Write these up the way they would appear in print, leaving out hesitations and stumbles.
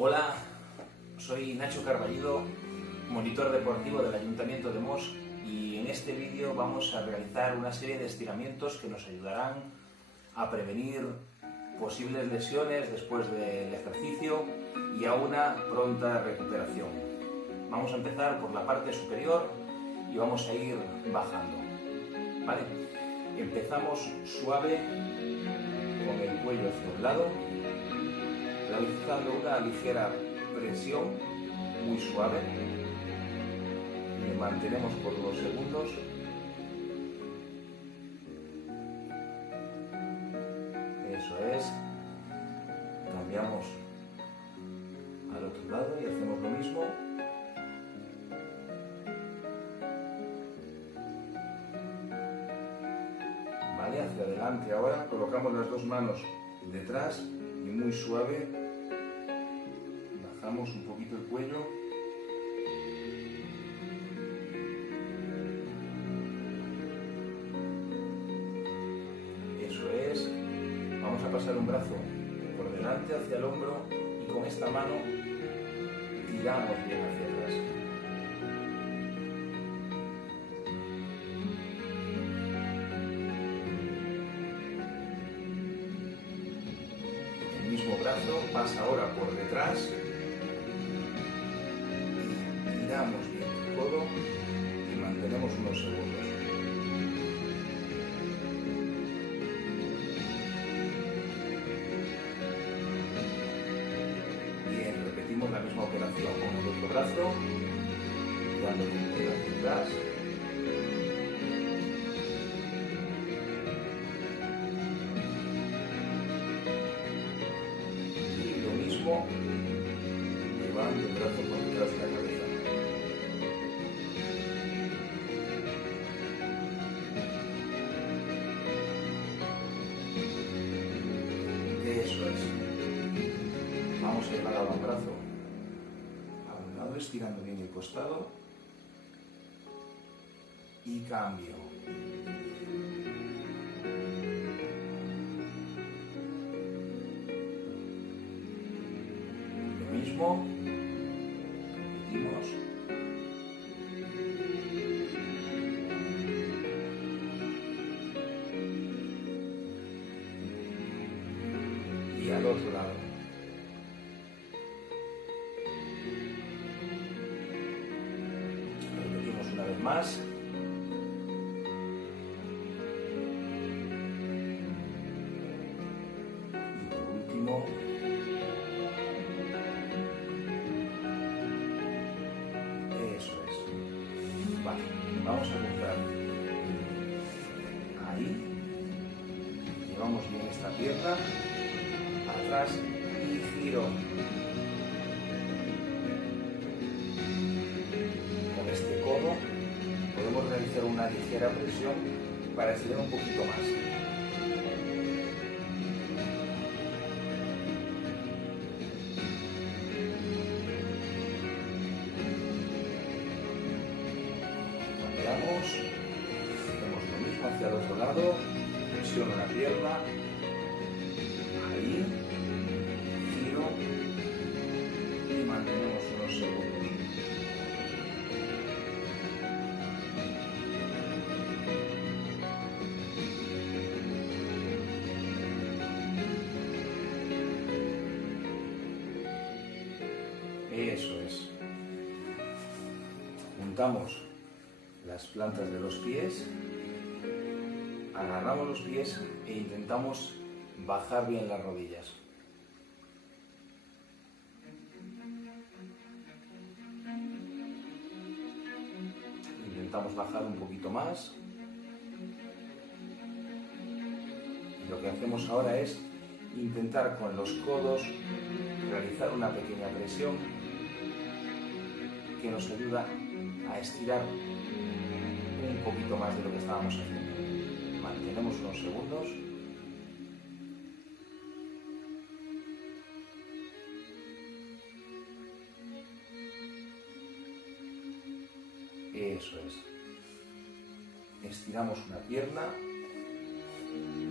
Hola, soy Nacho Carballido, monitor deportivo del Ayuntamiento de Mos, y en este vídeo vamos a realizar una serie de estiramientos que nos ayudarán a prevenir posibles lesiones después del ejercicio y a una pronta recuperación. Vamos a empezar por la parte superior y vamos a ir bajando, ¿vale? Empezamos suave con el cuello hacia un lado, realizando una ligera presión muy suave. Le mantenemos por unos segundos. Eso es. Cambiamos al otro lado y hacemos lo mismo. Vale, hacia adelante ahora. Colocamos las dos manos detrás y muy suave bajamos un poquito el cuello. Eso es. Vamos a pasar un brazo por delante hacia el hombro y con esta mano tiramos bien hacia atrás. El mismo brazo pasa ahora por detrás. Tiramos bien el codo y mantenemos unos segundos. Bien, repetimos la misma operación con el otro brazo, tirando bien el codo hacia atrás. Y lo mismo, llevando el brazo por detrás de la cabeza. Eso es. Vamos a llevar ahora un brazo a un lado, estirando bien el costado. Y cambio. Lo mismo. Repetimos. Y al otro lado. Repetimos una vez más. Y por último. Eso es. Vale, vamos a empezar. Ahí. Llevamos bien esta pierna. Atrás y giro. Con este codo podemos realizar una ligera presión para estirar un poquito más. Cambiamos, hacemos lo mismo hacia el otro lado, presiono la pierna. Ahí, giro y mantenemos unos segundos. Eso es. Juntamos las plantas de los pies, agarramos los pies e intentamos bajar bien las rodillas. Intentamos bajar un poquito más. Y lo que hacemos ahora es intentar con los codos realizar una pequeña presión que nos ayuda a estirar un poquito más de lo que estábamos haciendo. Mantenemos unos segundos. Eso es. Estiramos una pierna,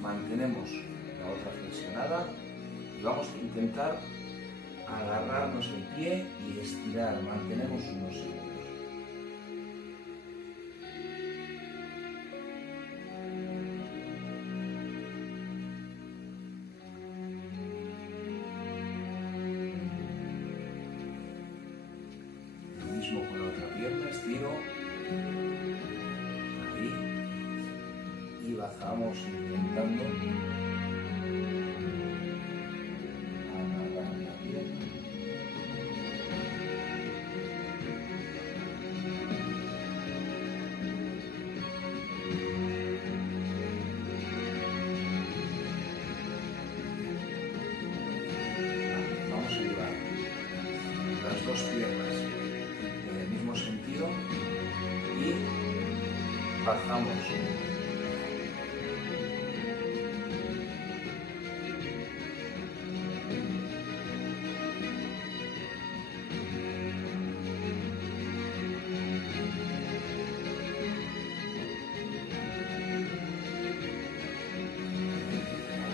mantenemos la otra flexionada y vamos a intentar agarrarnos el pie y estirar, mantenemos unos segundos. Lo mismo con la otra pierna, estiro, ahí, y bajamos intentando agarrar la pierna. Vamos a llevar las dos piernas en el mismo sentido y bajamos.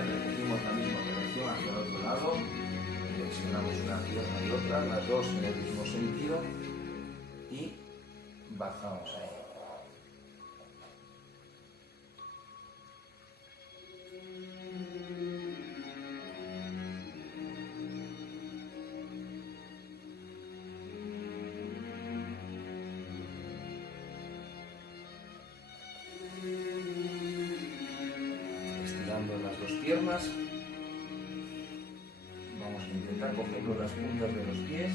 Repetimos la misma operación hacia el otro lado, flexionamos una pierna y otra, las dos en el mismo sentido y bajamos ahí. Estirando las dos piernas, vamos a intentar coger con las puntas de los pies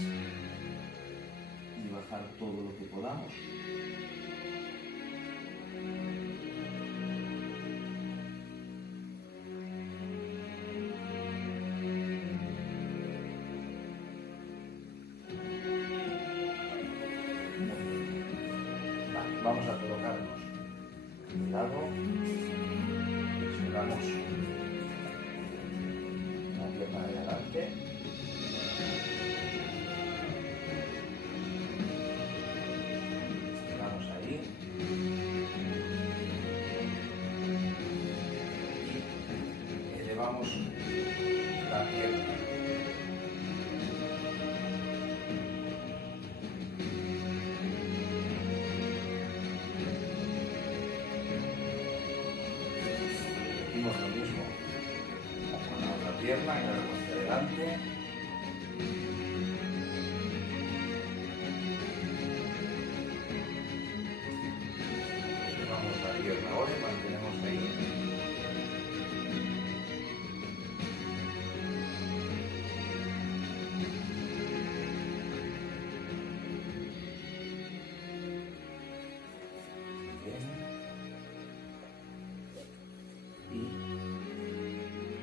y bajar todo lo que podamos. Vamos a colocarnos de lado, flexionamos la pierna de adelante, estiramos ahí y elevamos la pierna. Hacemos lo mismo con la otra pierna, agarramos hacia adelante. Elevamos la pierna ahora y mantenemos ahí.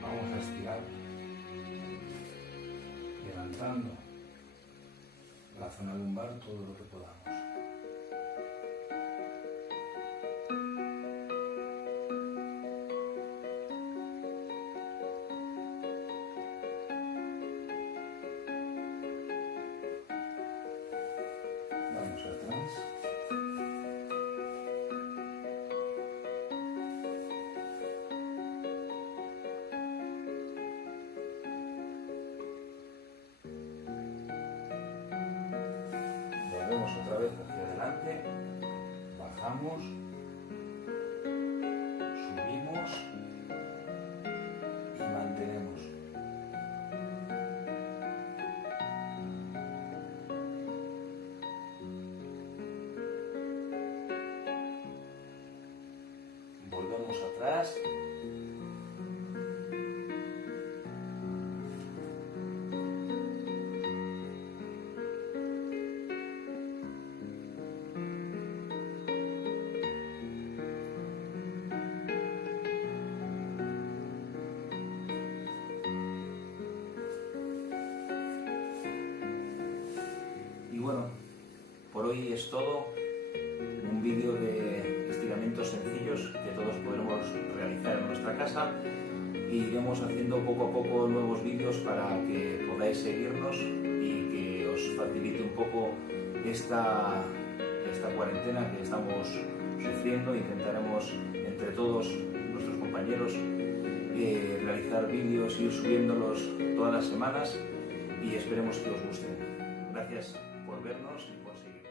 Vamos a estirar, levantando la zona lumbar todo lo que podamos. Vamos atrás. Volvemos otra vez hacia adelante, bajamos, subimos y mantenemos. Volvemos atrás. Y bueno, por hoy es todo. Un vídeo de estiramientos sencillos que todos podremos realizar en nuestra casa. Y iremos haciendo poco a poco nuevos vídeos para que podáis seguirnos y que os facilite un poco esta cuarentena que estamos sufriendo. Intentaremos entre todos nuestros compañeros realizar vídeos, ir subiéndolos todas las semanas y esperemos que os gusten. Gracias por vernos y por seguir.